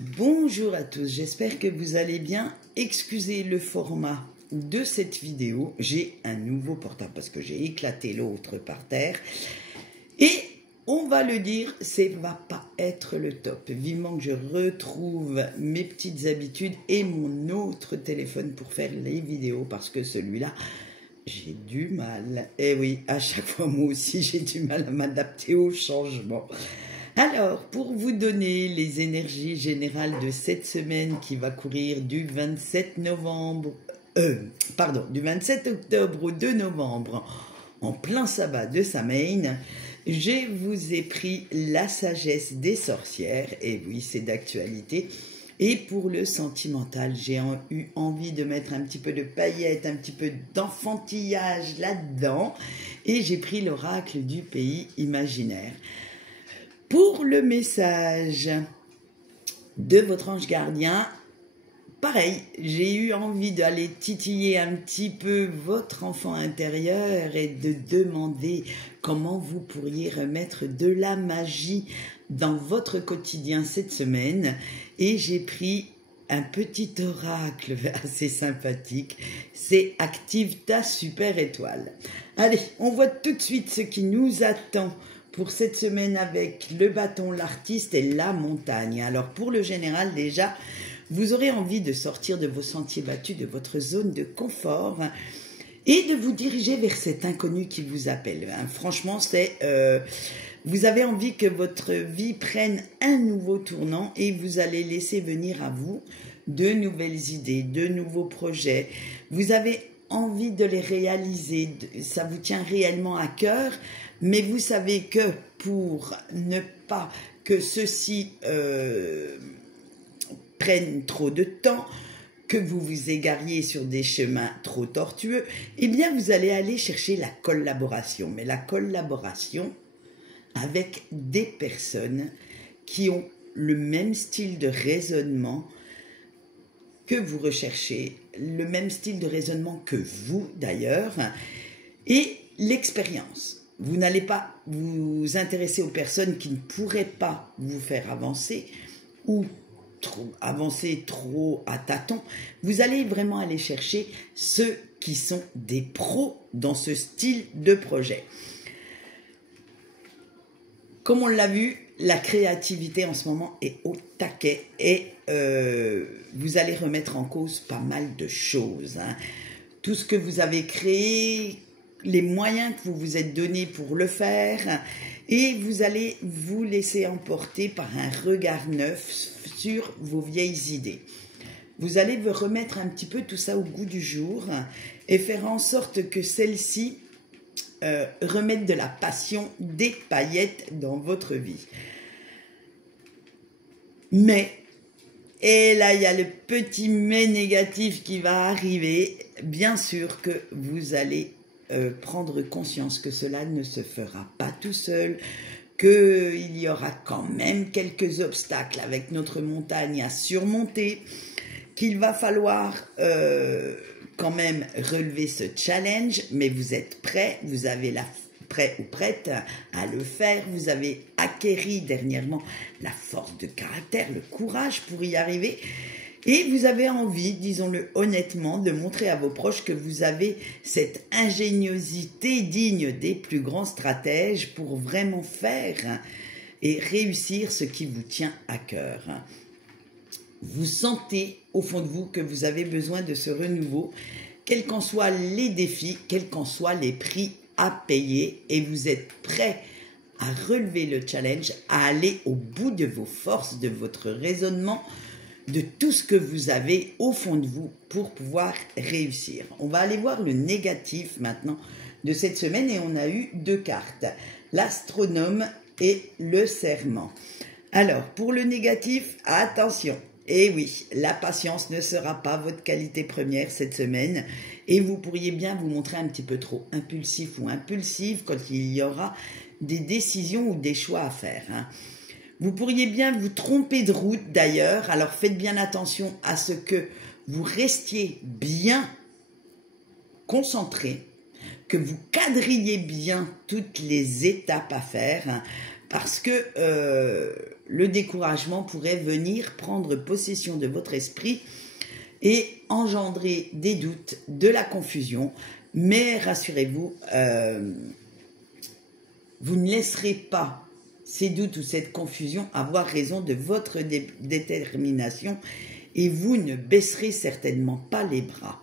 Bonjour à tous, j'espère que vous allez bien. Excusez le format de cette vidéo, j'ai un nouveau portable parce que j'ai éclaté l'autre par terre. Et on va le dire, ça va pas être le top. Vivement que je retrouve mes petites habitudes et mon autre téléphone pour faire les vidéos parce que celui-là, j'ai du mal. Et oui, à chaque fois moi aussi j'ai du mal à m'adapter au changement. Alors, pour vous donner les énergies générales de cette semaine qui va courir du 27 octobre au 2 novembre, en plein sabbat de Samhain, je vous ai pris la sagesse des sorcières, et oui, c'est d'actualité. Et pour le sentimental, j'ai eu envie de mettre un petit peu de paillettes, un petit peu d'enfantillage là-dedans, et j'ai pris l'oracle du pays imaginaire. Pour le message de votre ange gardien, pareil, j'ai eu envie d'aller titiller un petit peu votre enfant intérieur et de demander comment vous pourriez remettre de la magie dans votre quotidien cette semaine. Et j'ai pris un petit oracle assez sympathique, c'est « Active ta super étoile ». Allez, on voit tout de suite ce qui nous attend pour cette semaine avec le bâton, l'artiste et la montagne. Alors pour le général déjà, vous aurez envie de sortir de vos sentiers battus, de votre zone de confort et de vous diriger vers cet inconnu qui vous appelle. Franchement, vous avez envie que votre vie prenne un nouveau tournant et vous allez laisser venir à vous de nouvelles idées, de nouveaux projets. Vous avez envie de les réaliser, ça vous tient réellement à cœur, mais vous savez que pour ne pas que ceci prenne trop de temps, que vous vous égariez sur des chemins trop tortueux, eh bien vous allez aller chercher la collaboration, mais la collaboration avec des personnes qui ont le même style de raisonnement que vous recherchez, le même style de raisonnement que vous d'ailleurs, et l'expérience. Vous n'allez pas vous intéresser aux personnes qui ne pourraient pas vous faire avancer ou avancer trop à tâtons. Vous allez vraiment aller chercher ceux qui sont des pros dans ce style de projet. Comme on l'a vu, la créativité en ce moment est au taquet et vous allez remettre en cause pas mal de choses. Tout ce que vous avez créé, les moyens que vous vous êtes donnés pour le faire, et vous allez vous laisser emporter par un regard neuf sur vos vieilles idées. Vous allez vous remettre un petit peu tout ça au goût du jour et faire en sorte que celle-ci remette de la passion, des paillettes dans votre vie. Mais, et là il y a le petit mais négatif qui va arriver, bien sûr que vous allez prendre conscience que cela ne se fera pas tout seul, qu'il y aura quand même quelques obstacles avec notre montagne à surmonter, qu'il va falloir quand même relever ce challenge, mais vous êtes prêts, vous avez prêt ou prête à le faire, vous avez acquéri dernièrement la force de caractère, le courage pour y arriver, et vous avez envie, disons-le honnêtement, de montrer à vos proches que vous avez cette ingéniosité digne des plus grands stratèges pour vraiment faire et réussir ce qui vous tient à cœur. Vous sentez au fond de vous que vous avez besoin de ce renouveau, quels qu'en soient les défis, quels qu'en soient les prix à payer, et vous êtes prêt à relever le challenge, à aller au bout de vos forces, de votre raisonnement, de tout ce que vous avez au fond de vous pour pouvoir réussir. On va aller voir le négatif maintenant de cette semaine et on a eu deux cartes, l'astronome et le serment. Alors, pour le négatif, attention. Et oui, la patience ne sera pas votre qualité première cette semaine et vous pourriez bien vous montrer un petit peu trop impulsif ou impulsive quand il y aura des décisions ou des choix à faire. Vous pourriez bien vous tromper de route d'ailleurs, alors faites bien attention à ce que vous restiez bien concentré, que vous cadriez bien toutes les étapes à faire, parce que le découragement pourrait venir prendre possession de votre esprit et engendrer des doutes, de la confusion. Mais rassurez-vous, vous ne laisserez pas ces doutes ou cette confusion avoir raison de votre détermination et vous ne baisserez certainement pas les bras.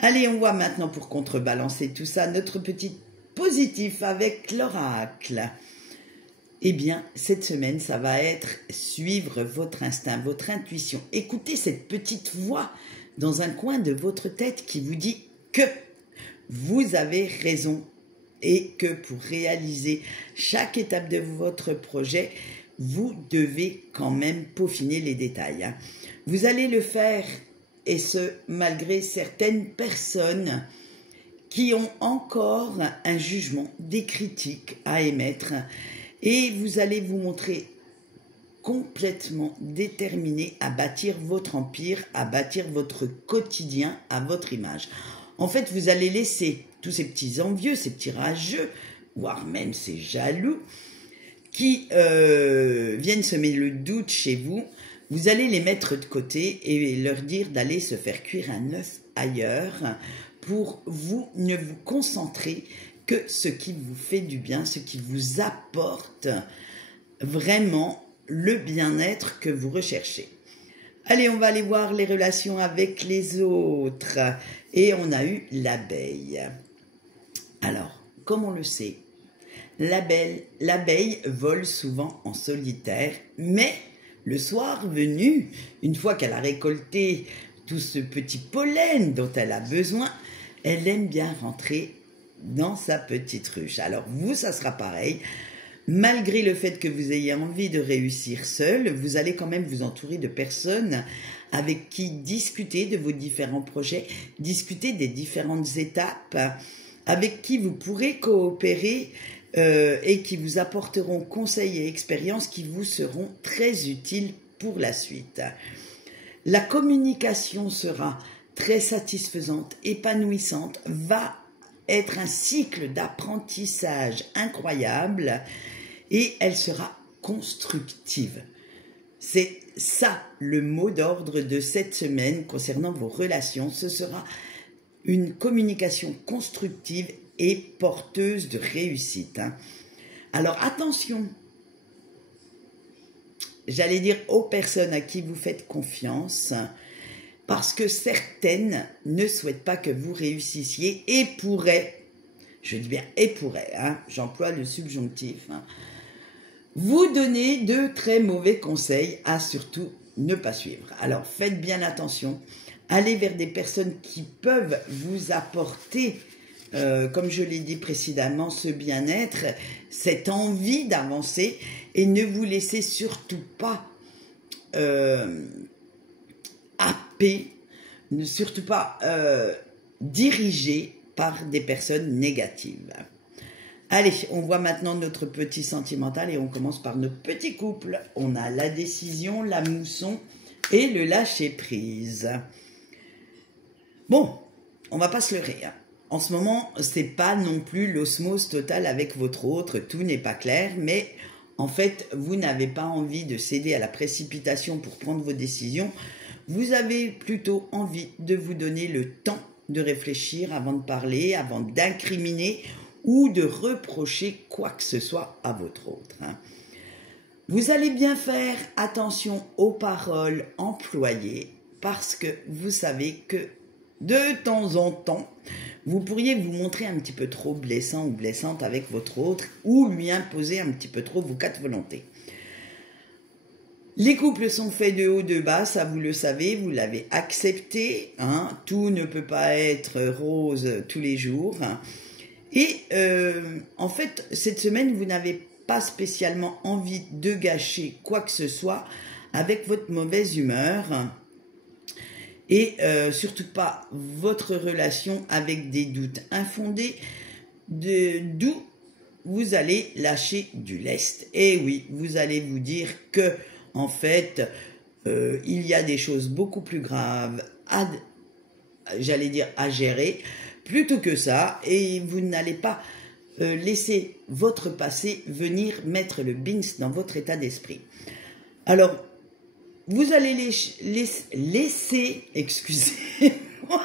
Allez, on voit maintenant pour contrebalancer tout ça notre petit positif avec l'oracle. Eh bien, cette semaine, ça va être suivre votre instinct, votre intuition. Écoutez cette petite voix dans un coin de votre tête qui vous dit que vous avez raison et que pour réaliser chaque étape de votre projet, vous devez quand même peaufiner les détails. Vous allez le faire, et ce, malgré certaines personnes qui ont encore un jugement, des critiques à émettre, et vous allez vous montrer complètement déterminé à bâtir votre empire, à bâtir votre quotidien à votre image. En fait, vous allez laisser tous ces petits envieux, ces petits rageux, voire même ces jaloux, qui viennent semer le doute chez vous. Vous allez les mettre de côté et leur dire d'aller se faire cuire un œuf ailleurs pour vous ne vous concentrer que ce qui vous fait du bien, ce qui vous apporte vraiment le bien-être que vous recherchez. Allez, on va aller voir les relations avec les autres. Et on a eu l'abeille. Alors, comme on le sait, l'abeille vole souvent en solitaire, mais le soir venu, une fois qu'elle a récolté tout ce petit pollen dont elle a besoin, elle aime bien rentrer dans sa petite ruche. Alors vous, ça sera pareil. Malgré le fait que vous ayez envie de réussir seul, vous allez quand même vous entourer de personnes avec qui discuter de vos différents projets, discuter des différentes étapes, avec qui vous pourrez coopérer et qui vous apporteront conseils et expériences qui vous seront très utiles pour la suite. La communication sera très satisfaisante, épanouissante, va être un cycle d'apprentissage incroyable et elle sera constructive. C'est ça le mot d'ordre de cette semaine concernant vos relations. Ce sera une communication constructive et porteuse de réussite. Alors attention, j'allais dire aux personnes à qui vous faites confiance, parce que certaines ne souhaitent pas que vous réussissiez et pourraient, je dis bien et pourraient, j'emploie le subjonctif, vous donner de très mauvais conseils à surtout ne pas suivre. Alors faites bien attention, allez vers des personnes qui peuvent vous apporter, comme je l'ai dit précédemment, ce bien-être, cette envie d'avancer et ne vous laissez surtout pas happer, surtout pas dirigé par des personnes négatives. Allez, on voit maintenant notre petit sentimental et on commence par notre petit couple. On a la décision, la mousson et le lâcher-prise. Bon, on va pas se leurrer. En ce moment, c'est pas non plus l'osmose totale avec votre autre, tout n'est pas clair, mais en fait, vous n'avez pas envie de céder à la précipitation pour prendre vos décisions. Vous avez plutôt envie de vous donner le temps de réfléchir avant de parler, avant d'incriminer ou de reprocher quoi que ce soit à votre autre. Vous allez bien faire attention aux paroles employées parce que vous savez que de temps en temps, vous pourriez vous montrer un petit peu trop blessant ou blessante avec votre autre ou lui imposer un petit peu trop vos quatre volontés. Les couples sont faits de haut, de bas, ça vous le savez, vous l'avez accepté. Tout ne peut pas être rose tous les jours. Et en fait, cette semaine, vous n'avez pas spécialement envie de gâcher quoi que ce soit avec votre mauvaise humeur. Et surtout pas votre relation avec des doutes infondés, d'où vous allez lâcher du lest. Et oui, vous allez vous dire que en fait, il y a des choses beaucoup plus graves j'allais dire à gérer, plutôt que ça, et vous n'allez pas laisser votre passé venir mettre le bins dans votre état d'esprit. Alors, vous allez laisser, excusez-moi,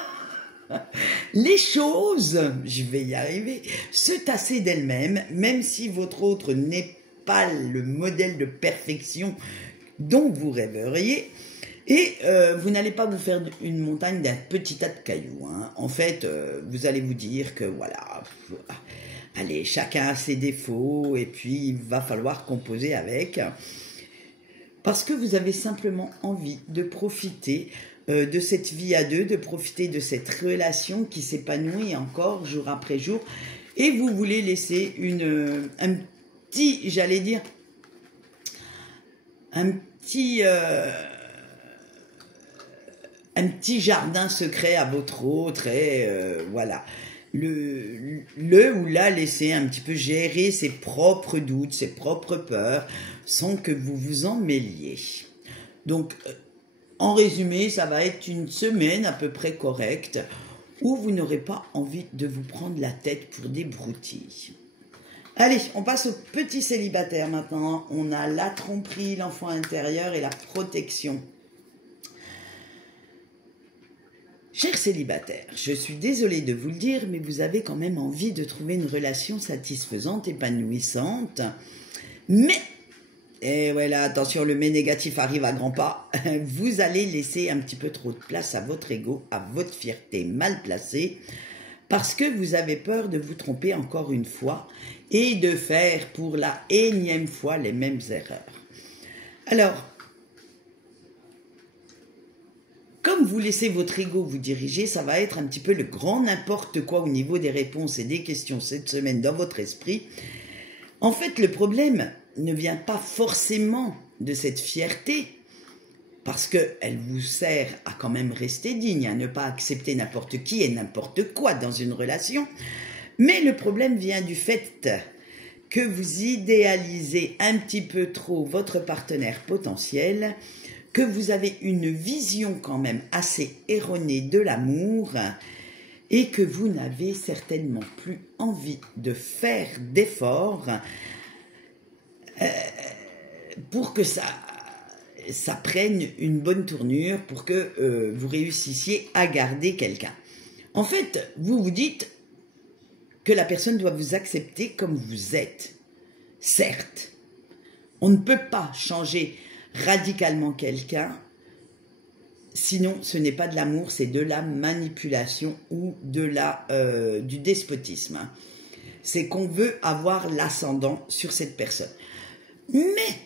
les choses, je vais y arriver, se tasser d'elles-mêmes, même si votre autre n'est pas le modèle de perfection dont vous rêveriez. Et vous n'allez pas vous faire une montagne d'un petit tas de cailloux. Hein. En fait, vous allez vous dire que voilà, allez, chacun a ses défauts et puis il va falloir composer avec. Parce que vous avez simplement envie de profiter de cette vie à deux, de profiter de cette relation qui s'épanouit encore jour après jour. Et vous voulez laisser un petit, j'allais dire, un petit jardin secret à votre autre. Et voilà. Le ou la laisser un petit peu gérer ses propres doutes, ses propres peurs, sans que vous vous en mêliez. Donc, en résumé, ça va être une semaine à peu près correcte, où vous n'aurez pas envie de vous prendre la tête pour des broutilles. Allez, on passe aux petits célibataires maintenant. On a la tromperie, l'enfant intérieur et la protection. Chers célibataires, je suis désolée de vous le dire, mais vous avez quand même envie de trouver une relation satisfaisante, épanouissante. Mais, et voilà, attention, le mais négatif arrive à grands pas, vous allez laisser un petit peu trop de place à votre ego, à votre fierté mal placée, parce que vous avez peur de vous tromper encore une fois et de faire pour la énième fois les mêmes erreurs. Alors, comme vous laissez votre ego vous diriger, ça va être un petit peu le grand n'importe quoi au niveau des réponses et des questions cette semaine dans votre esprit. En fait, le problème ne vient pas forcément de cette fierté, parce qu'elle vous sert à quand même rester digne, à ne pas accepter n'importe qui et n'importe quoi dans une relation. Mais le problème vient du fait que vous idéalisez un petit peu trop votre partenaire potentiel, que vous avez une vision quand même assez erronée de l'amour et que vous n'avez certainement plus envie de faire d'efforts pour que ça prenne une bonne tournure, pour que vous réussissiez à garder quelqu'un. En fait, vous vous dites que la personne doit vous accepter comme vous êtes. Certes, on ne peut pas changer radicalement quelqu'un, sinon ce n'est pas de l'amour, c'est de la manipulation ou du despotisme. C'est qu'on veut avoir l'ascendant sur cette personne. Mais,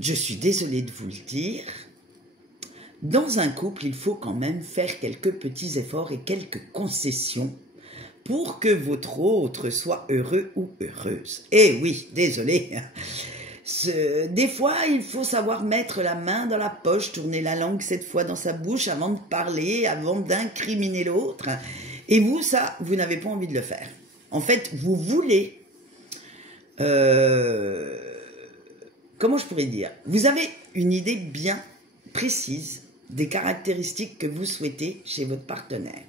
je suis désolée de vous le dire, dans un couple, il faut quand même faire quelques petits efforts et quelques concessions pour que votre autre soit heureux ou heureuse. Eh oui, désolé. Des fois, il faut savoir mettre la main dans la poche, tourner la langue 7 fois dans sa bouche avant de parler, avant d'incriminer l'autre. Et vous, ça, vous n'avez pas envie de le faire. En fait, vous voulez... comment je pourrais dire? Vous avez une idée bien précise des caractéristiques que vous souhaitez chez votre partenaire.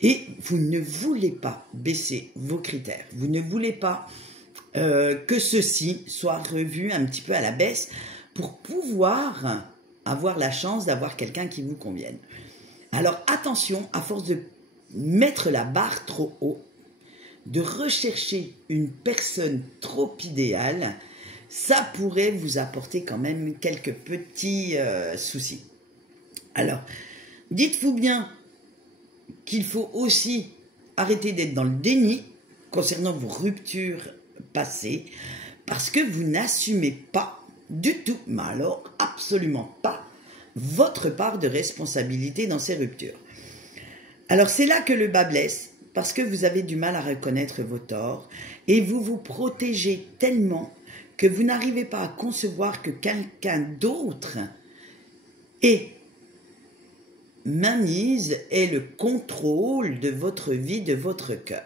Et vous ne voulez pas baisser vos critères. Vous ne voulez pas... que ceci soit revu un petit peu à la baisse pour pouvoir avoir la chance d'avoir quelqu'un qui vous convienne. Alors attention, à force de mettre la barre trop haut, de rechercher une personne trop idéale, ça pourrait vous apporter quand même quelques petits soucis. Alors, dites-vous bien qu'il faut aussi arrêter d'être dans le déni concernant vos ruptures passé, parce que vous n'assumez pas du tout, mais alors absolument pas, votre part de responsabilité dans ces ruptures. Alors c'est là que le bas blesse, parce que vous avez du mal à reconnaître vos torts, et vous vous protégez tellement que vous n'arrivez pas à concevoir que quelqu'un d'autre ait mainmise et le contrôle de votre vie, de votre cœur.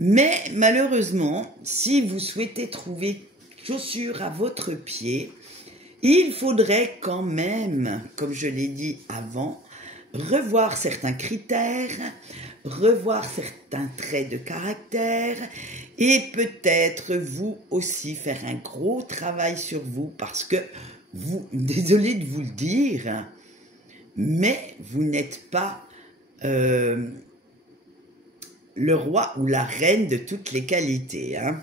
Mais malheureusement, si vous souhaitez trouver chaussures à votre pied, il faudrait quand même, comme je l'ai dit avant, revoir certains critères, revoir certains traits de caractère et peut-être vous aussi faire un gros travail sur vous parce que vous, désolé de vous le dire, mais vous n'êtes pas le roi ou la reine de toutes les qualités. Hein.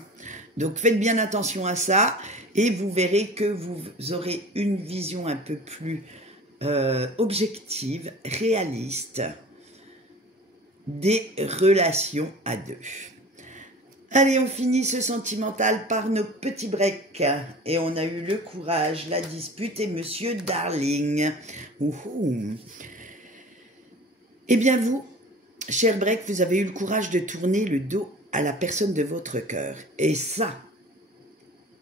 Donc faites bien attention à ça et vous verrez que vous aurez une vision un peu plus objective, réaliste des relations à deux. Allez, on finit ce sentimental par nos petits breaks. Et on a eu le courage, la dispute et Monsieur Darling. Ouhou. Eh bien vous, cher break, vous avez eu le courage de tourner le dos à la personne de votre cœur. Et ça,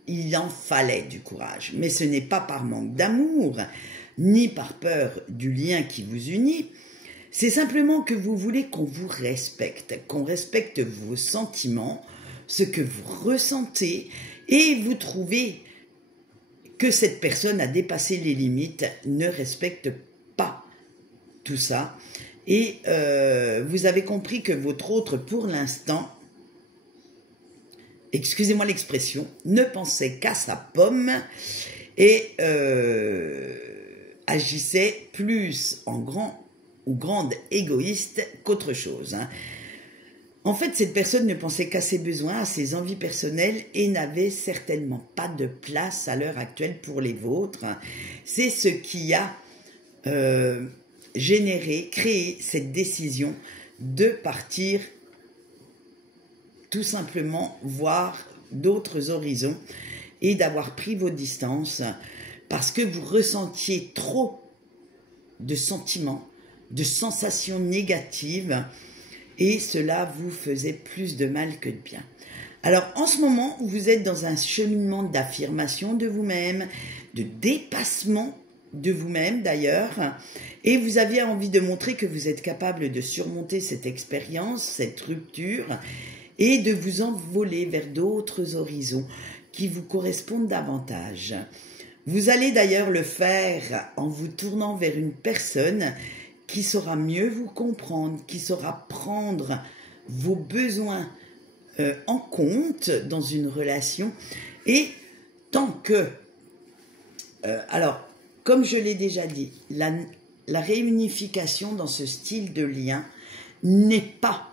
il en fallait du courage. Mais ce n'est pas par manque d'amour, ni par peur du lien qui vous unit. C'est simplement que vous voulez qu'on vous respecte, qu'on respecte vos sentiments, ce que vous ressentez, et vous trouvez que cette personne a dépassé les limites, ne respecte pas tout ça, et vous avez compris que votre autre, pour l'instant, excusez-moi l'expression, ne pensait qu'à sa pomme, et agissait plus en grand ou grande égoïste qu'autre chose. Hein. En fait, cette personne ne pensait qu'à ses besoins, à ses envies personnelles et n'avait certainement pas de place à l'heure actuelle pour les vôtres. C'est ce qui a créé cette décision de partir tout simplement voir d'autres horizons et d'avoir pris vos distances parce que vous ressentiez trop de sentiments, de sensations négatives et cela vous faisait plus de mal que de bien. Alors en ce moment, vous êtes dans un cheminement d'affirmation de vous-même, de dépassement de vous-même d'ailleurs, et vous aviez envie de montrer que vous êtes capable de surmonter cette expérience, cette rupture, et de vous envoler vers d'autres horizons qui vous correspondent davantage. Vous allez d'ailleurs le faire en vous tournant vers une personne qui saura mieux vous comprendre, qui saura prendre vos besoins en compte dans une relation. Et tant que... alors, comme je l'ai déjà dit, la réunification dans ce style de lien n'est pas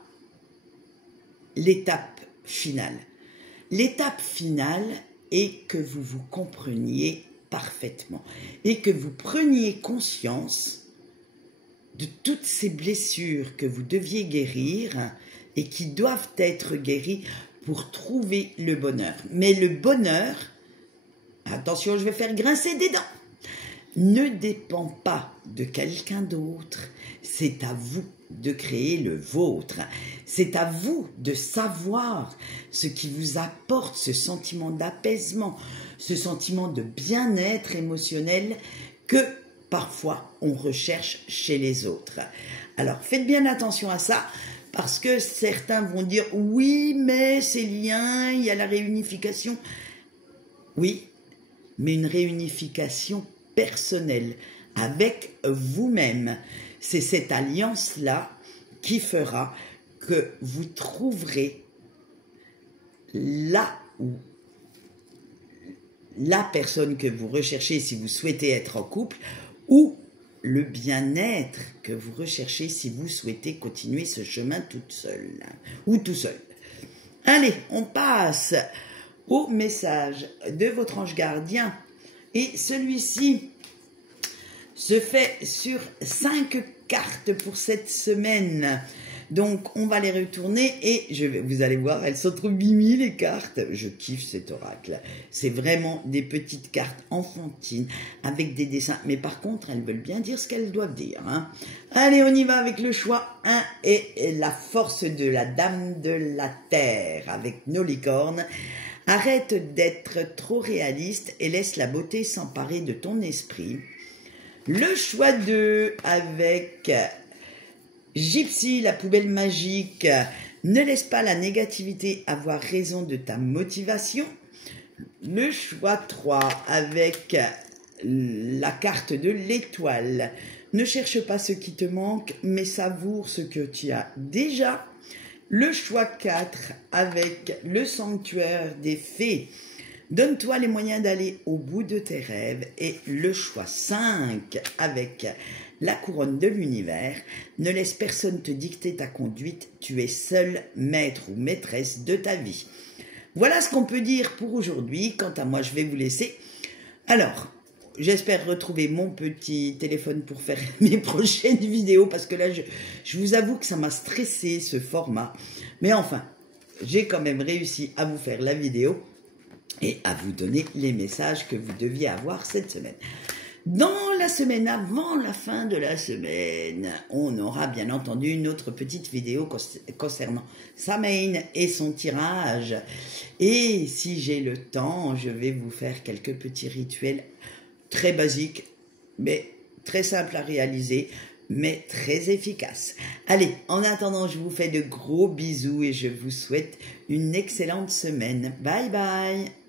l'étape finale. L'étape finale est que vous vous compreniez parfaitement et que vous preniez conscience de toutes ces blessures que vous deviez guérir et qui doivent être guéries pour trouver le bonheur. Mais le bonheur, attention, je vais faire grincer des dents, ne dépend pas de quelqu'un d'autre. C'est à vous de créer le vôtre. C'est à vous de savoir ce qui vous apporte ce sentiment d'apaisement, ce sentiment de bien-être émotionnel que parfois on recherche chez les autres. Alors faites bien attention à ça parce que certains vont dire oui mais c'est liens, il y a la réunification. Oui, mais une réunification personnelle avec vous-même. C'est cette alliance-là qui fera que vous trouverez là où la personne que vous recherchez si vous souhaitez être en couple ou le bien-être que vous recherchez si vous souhaitez continuer ce chemin toute seule ou tout seul. Allez, on passe au message de votre ange gardien et celui-ci se fait sur 5 cartes pour cette semaine. Donc, on va les retourner et vous allez voir, elles sont trop mimi les cartes. Je kiffe cet oracle. C'est vraiment des petites cartes enfantines avec des dessins. Mais par contre, elles veulent bien dire ce qu'elles doivent dire. Hein. Allez, on y va avec le choix 1 et la force de la dame de la terre avec nos licornes. Arrête d'être trop réaliste et laisse la beauté s'emparer de ton esprit. Le choix 2 avec Gypsy, la poubelle magique. Ne laisse pas la négativité avoir raison de ta motivation. Le choix 3 avec la carte de l'étoile. Ne cherche pas ce qui te manque, mais savoure ce que tu as déjà. Le choix 4 avec le sanctuaire des fées. Donne-toi les moyens d'aller au bout de tes rêves. Et le choix 5 avec la couronne de l'univers. Ne laisse personne te dicter ta conduite. Tu es seul maître ou maîtresse de ta vie. Voilà ce qu'on peut dire pour aujourd'hui. Quant à moi, je vais vous laisser. Alors, j'espère retrouver mon petit téléphone pour faire mes prochaines vidéos parce que là, je vous avoue que ça m'a stressé ce format. Mais enfin, j'ai quand même réussi à vous faire la vidéo et à vous donner les messages que vous deviez avoir cette semaine. Dans la semaine avant la fin de la semaine, on aura bien entendu une autre petite vidéo concernant Samhain et son tirage. Et si j'ai le temps, je vais vous faire quelques petits rituels très basiques, mais très simples à réaliser, mais très efficaces. Allez, en attendant, je vous fais de gros bisous et je vous souhaite une excellente semaine. Bye bye!